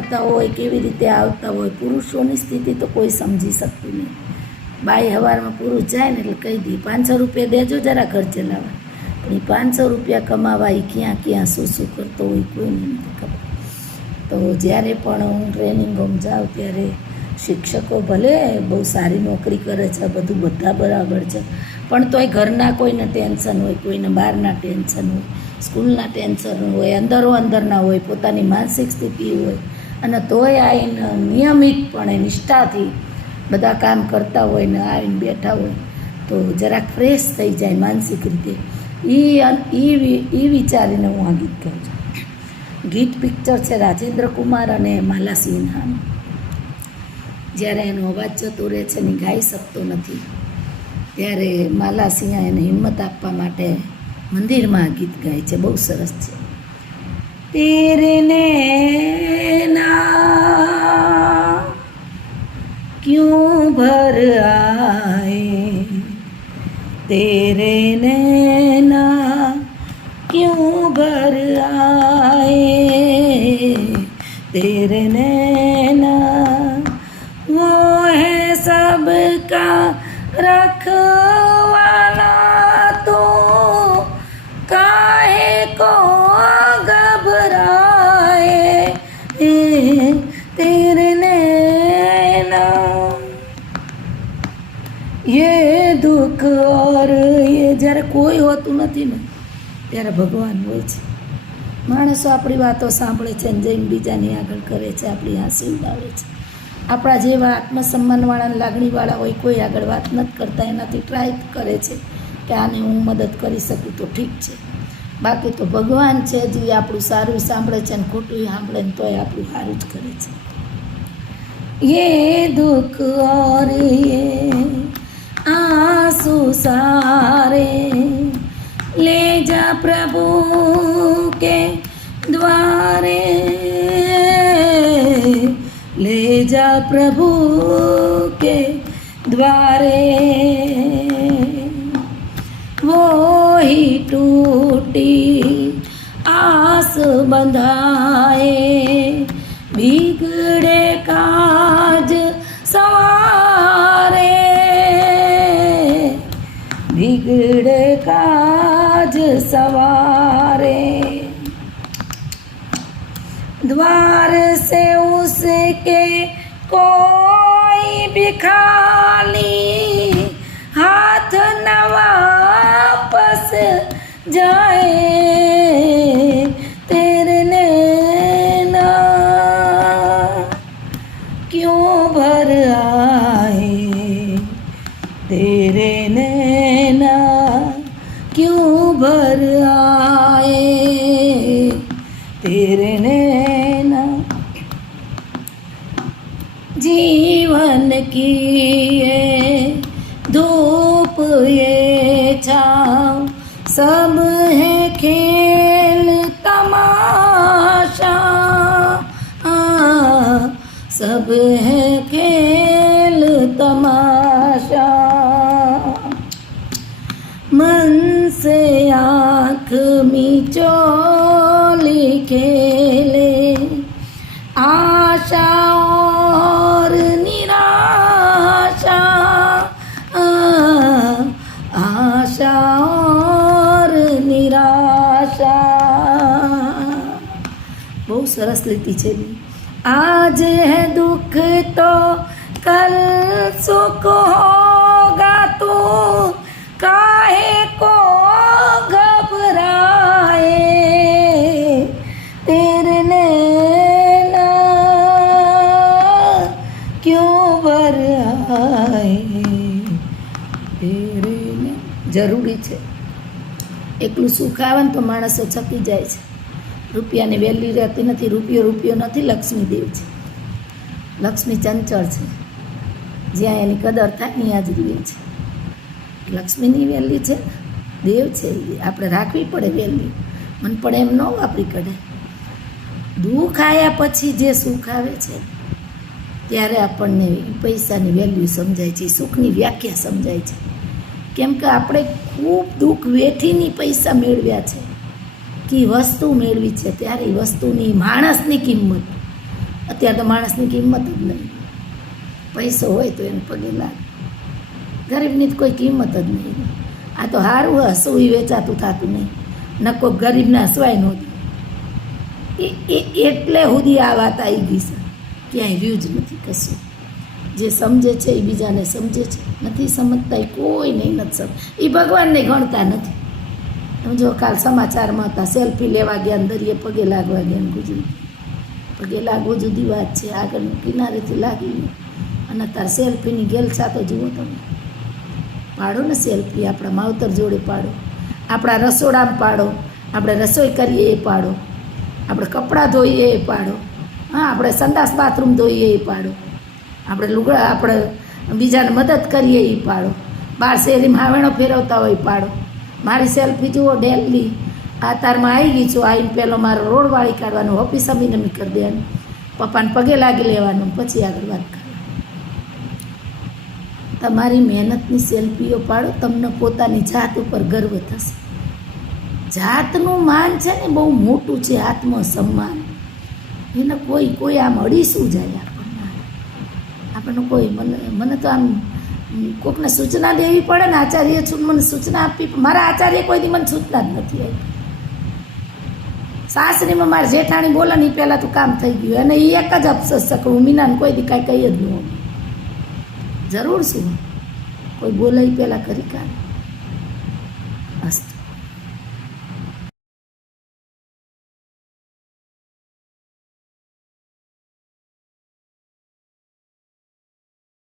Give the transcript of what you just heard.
કરતા હોય, કેવી રીતે આવતા હોય. પુરુષોની સ્થિતિ તો કોઈ સમજી શકતું નહીં. બાઈ સવારમાં પુરુષ જાય ને એટલે કહી દે 500 રૂપિયા દેજો જરા ઘર ચલાવવા. પણ એ 500 રૂપિયા કમાવા એ ક્યાં ક્યાં શું કરતો હોય કોઈને નથી ખબર. તો જ્યારે પણ હું ટ્રેનિંગ હોમ જાઉં ત્યારે શિક્ષકો ભલે બહુ સારી નોકરી કરે છે, બધું બધા બરાબર છે, પણ તોય ઘરના કોઈને ટેન્શન હોય, કોઈને બહારના ટેન્શન હોય, સ્કૂલના ટેન્શન હોય, અંદરના હોય, પોતાની માનસિક સ્થિતિ હોય, અને તોય આવીને નિયમિતપણે નિષ્ઠાથી બધા કામ કરતા હોય ને આવીને બેઠા હોય તો જરાક ફ્રેશ થઈ જાય માનસિક રીતે. એ વિચારીને હું આ ગીત કહું છું. ગીત પિક્ચર છે રાજેન્દ્ર કુમાર અને માલા સિન્હાનું. જ્યારે એનો અવાજ જતો રહે છે ને ગાઈ શકતો નથી ત્યારે માલા સિંહા એને હિંમત આપવા માટે મંદિરમાં આ ગીત ગાય છે. બહુ સરસ છે. તેરે નૈના ક્યું ભર આए, तेरे नैना क्यों भर आए, तेरे नैना वो है सबका रखवाला, तो काहे को घबराए, तेरे नैना ये દુઃખ ઓર એ જ્યારે કોઈ હોતું નથી ને ત્યારે ભગવાન હોય છે. માણસો આપણી વાતો સાંભળે છે ને જઈને બીજાની આગળ કરે છે, આપણી હાંસી ઉડાવે છે. આપણા જેવા આત્મસન્માનવાળા લાગણીવાળા હોય કોઈ આગળ વાત નથી કરતા, એનાથી ટ્રાય કરે છે કે આને હું મદદ કરી શકું તો ઠીક છે. બાકી તો ભગવાન છે જે આપણું સારું સાંભળે છે ને ખોટું સાંભળે ને તોય આપણું સારું જ કરે છે. ये दुઃખ ઓર ये आंसू सारे ले जा प्रभु के द्वारे, ले जा प्रभु के द्वारे, वो ही टूटी आस बंधाए, बिगड़े काज सवारे, बिगड़े काज सवारे, द्वार से उसके कोई भी खाली हाथ न वापस जाए, तेरे नैना क्यों भर आए, तेरे नैना क्यों भर आए, तेरे नैना. जीवन की ये धूप ये छाँव सब है खेल तमाशा, सब है खेल तमाशा. मन से आँख मिचोली खेले, आशा और निराशा, आशा और निराशा. બહુ સરસ લીટી છે. आज है दुख तो कल सुख होगा, तो काहे को घबराए, तेरे नैना क्यों भर आए, तेरे જરૂરી છે. એકલું સુખ આવે ને તો માણસો છકી જાય છે. રૂપિયાની વેલ્યુ રહેતી નથી. રૂપિયો નથી, લક્ષ્મી દેવ છે. લક્ષ્મી ચંચળ છે, જ્યાં એની કદર થાય ત્યાં જ રહે છે. લક્ષ્મીની વેલ્યુ છે, દેવ છે, આપણે રાખવી પડે વેલ્યુ. મન પડે એમ ન વાપરી કરે. દુઃખ આવ્યા પછી જે સુખ આવે છે ત્યારે આપણને પૈસાની વેલ્યુ સમજાય છે, સુખની વ્યાખ્યા સમજાય છે. કેમ કે આપણે ખૂબ દુઃખ વેઠીની પૈસા મેળવ્યા છે કે વસ્તુ મેળવી છે, ત્યારે એ વસ્તુની માણસની કિંમત અત્યારે તો માણસની કિંમત જ નહીં. પૈસો હોય તો એને પગે લાગે, ગરીબની તો કોઈ કિંમત જ નહીં. આ તો સારું હસવું વેચાતું થતું નહીં, ન કોઈ ગરીબને હસવાય નહોતું. એટલે સુધી આ વાત આવી ગઈ છે, ક્યાંય રહ્યું જ નથી કશું. જે સમજે છે એ બીજાને સમજે છે, નથી સમજતા એ કોઈ નહીં નથી સમજ. એ ભગવાનને ગણતા નથી. તમે જો કાલ સમાચારમાં હતા, સેલ્ફી લેવા ગયા દરિયે પગે લાગવા ગયા, ગુજરી પગે લાગવું જુદી વાત છે, આગળનું કિનારેથી લાગી ગયું અને તાર સેલ્ફીની ગેલસા તો જુઓ તમે. પાડો ને સેલ્ફી, આપણા માવતર જોડે પાડો, આપણા રસોડામાં પાડો, આપણે રસોઈ કરીએ એ પાડો, આપણે કપડાં ધોઈએ એ પાડો, હા આપણે સંડાસ બાથરૂમ ધોઈએ એ પાડો, આપણે લુગડા આપણે બીજાને મદદ કરીએ એ પાડો, બહાર શેરીમાં હાવેણો ફેરવતા હોય પાડો. મારી સેલ્ફી જુઓ ડેલી, આ તારમાં આવી ગઈ છું, આવીને પહેલો મારો રોડ વાળી કાઢવાનું, ઓફિસ અમીને કરી દેવાનું, પપ્પાને પગે લાગી લેવાનું, પછી આગળ વાત કરવાની. તમારી મહેનતની સેલ્ફીઓ પાડો, તમને પોતાની જાત ઉપર ગર્વ થશે. જાતનું માન છે ને બહુ મોટું છે, આત્મસન્માન. એને કોઈ આમ અડીશું જાય આપણને કોઈ. મને તો આમ કોઈકને સૂચના દેવી પડે ને, આચાર્ય છું મને સૂચના આપવી. મારા આચાર્ય કોઈ દી મને સૂચના જ નથી આપી. સાસરીમાં મારા જેઠાણી બોલે ને એ પહેલાં તો કામ થઈ ગયું, અને એ એક જ અફસોસ છે કે હું મીનાને કોઈ દી કાંઈ કહી જ ન હોય. જરૂર શું કોઈ બોલે એ પહેલાં કરી કાઢે. અસ્તુ.